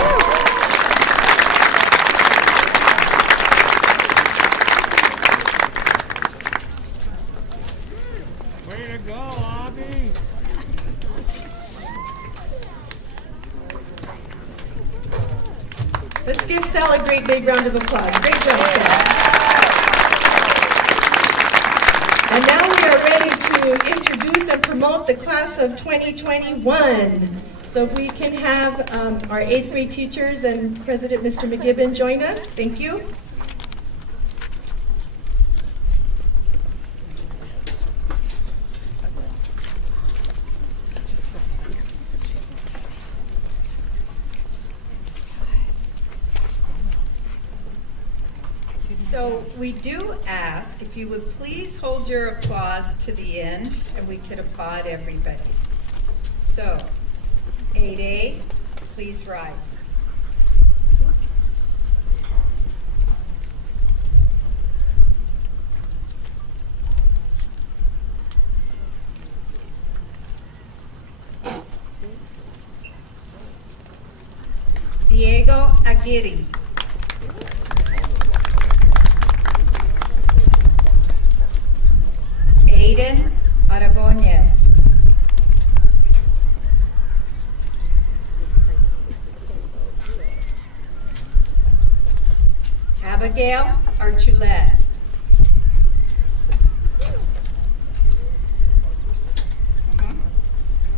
Let's give Sal a great big round of applause. Great job, Sal. And now we are ready to introduce and promote the class of 2021. So if we can have our 8th grade teachers and President Mr. McGibbon join us. Thank you. So we do ask if you would please hold your applause to the end, and we could applaud everybody. So, 8A, please rise. Diego Aguirre. Aiden Aragones. Abigail Archulette.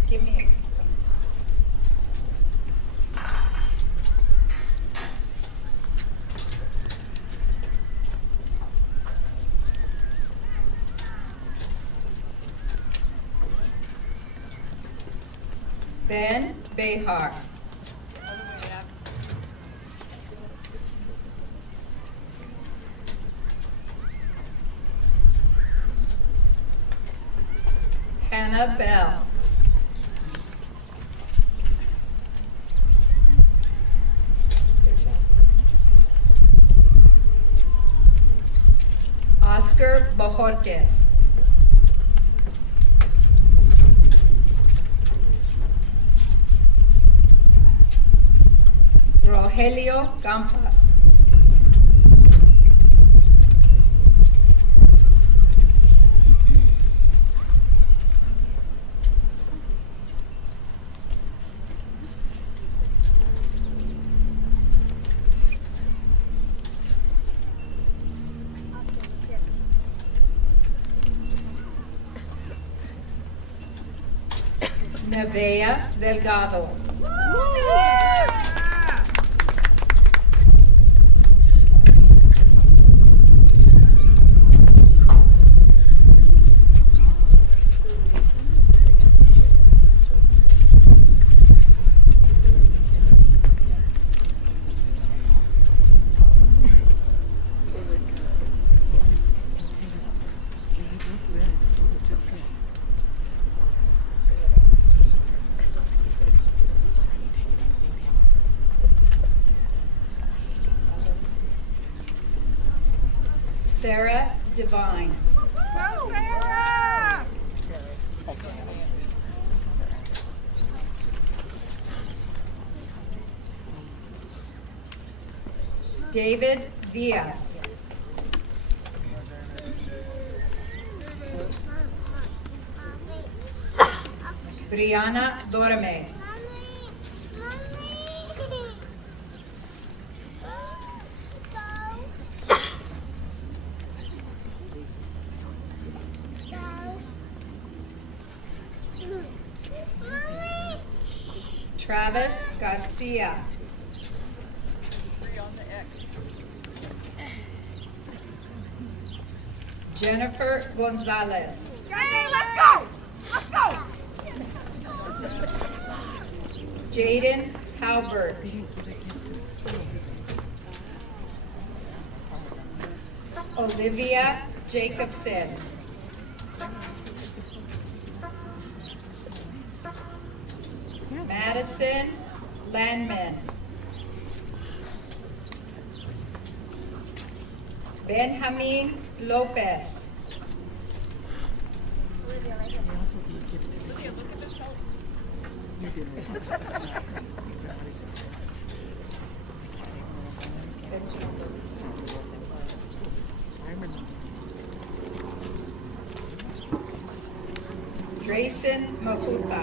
Give me it. Ben Behar. Hannah Bell. Oscar Bojorquez. Rogelio Campas. Nevea Delgado. Sarah Divine. David Diaz. Brianna Dorame. Travis Garcia. Jennifer Gonzalez. Let's go! Let's go! Jaden Halbert. Olivia Jacobson. Madison Landman. Benjamin Lopez. Grayson Mahuta.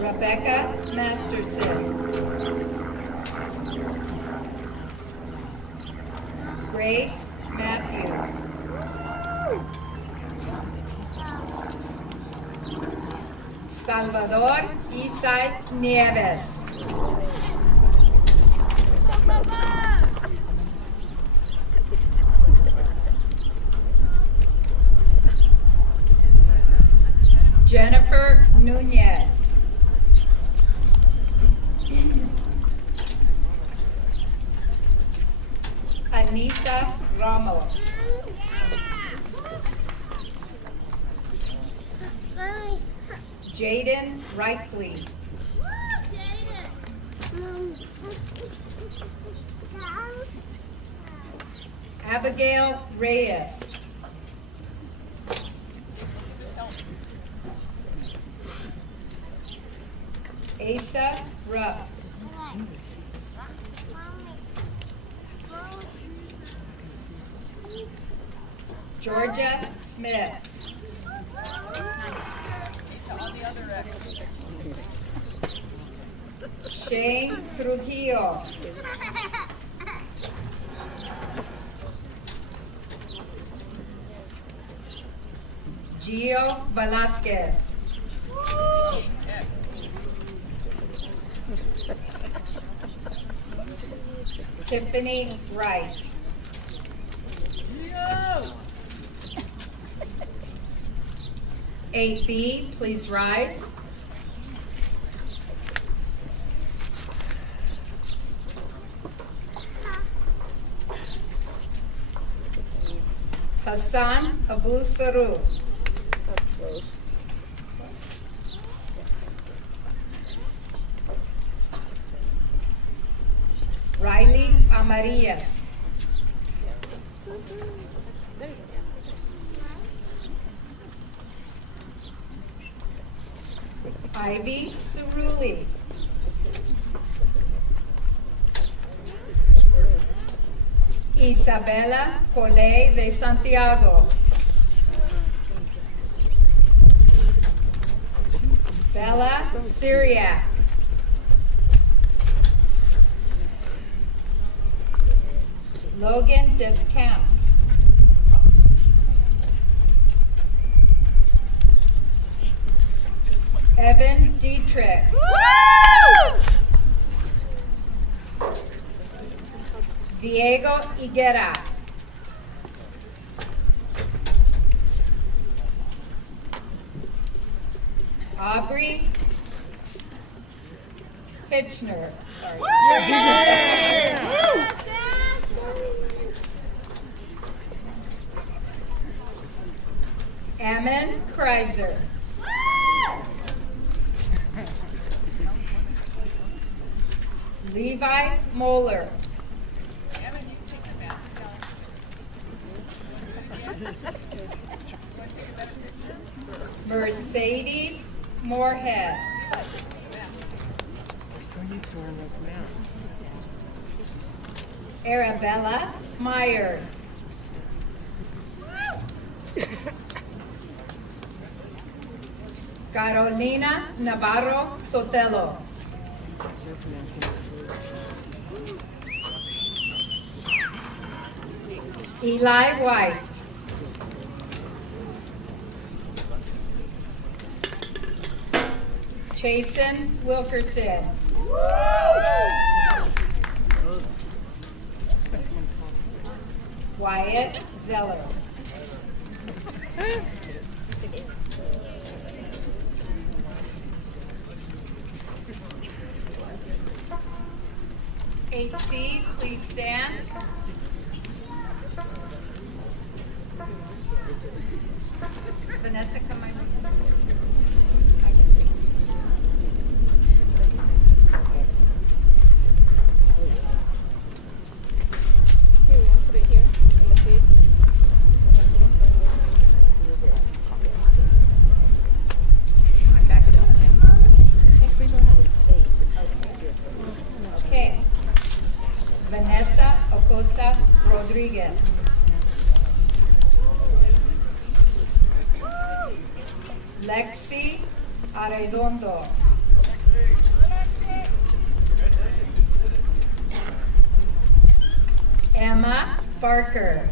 Rebecca Masterson. Grace Matthews. Salvador Isai Nieves. Jennifer Nunez. Anissa Ramos. Jaden Reikley. Abigail Reyes. Asa Rupp. Georgia Smith. Shane Trujillo. Gio Velasquez. Tiffany Wright. No. 8B, please rise. Hassan Abu Saru. Riley Amarillas. Ivy Cerulli. Isabella Coley de Santiago. Bella Syriac. Logan Descamps. Evan Dietrich. Diego Higuera. Aubrey Hitchner. Sorry. Ammon Kreiser. Levi Moeller. Mercedes Moorhead. Arabella Myers. Carolina Navarro Sotelo. Eli White. Jason Wilkerson. Wyatt Zeller. C, please stand. Vanessa, come my way. Okay. Vanessa Acosta Rodriguez. Lexi Arredondo. Emma Barker.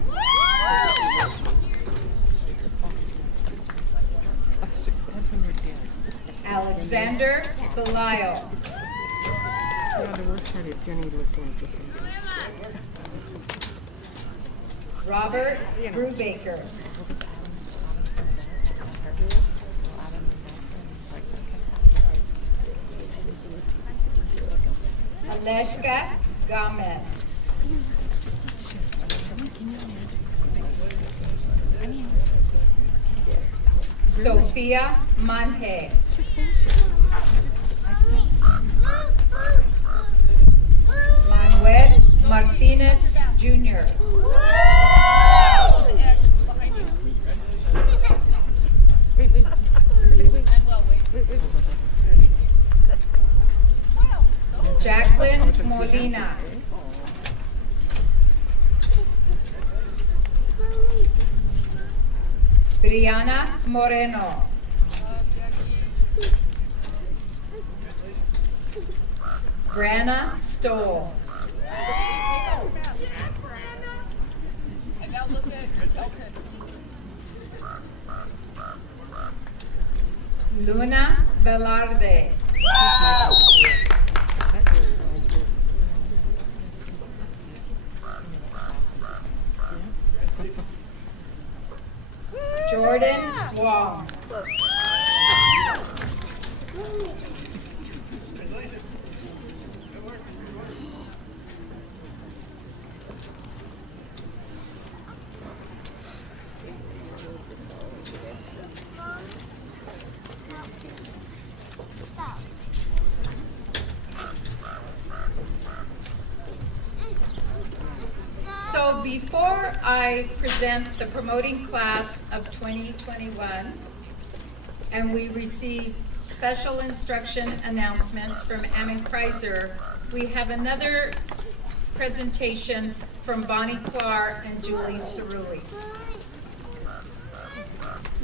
Alexander Belial. The worst part is Jenny looks like this one. Robert Brubaker. Aleshka Gomez. Sophia Manjes. Manuel Martinez Jr. Molina. Brianna Moreno. Branna Stoll. Luna Velarde. Jordan Wong. So before I present the promoting class of 2021, and we receive special instruction announcements from Ammon Kreiser, we have another presentation from Bonnie Clark and Julie Cerulli.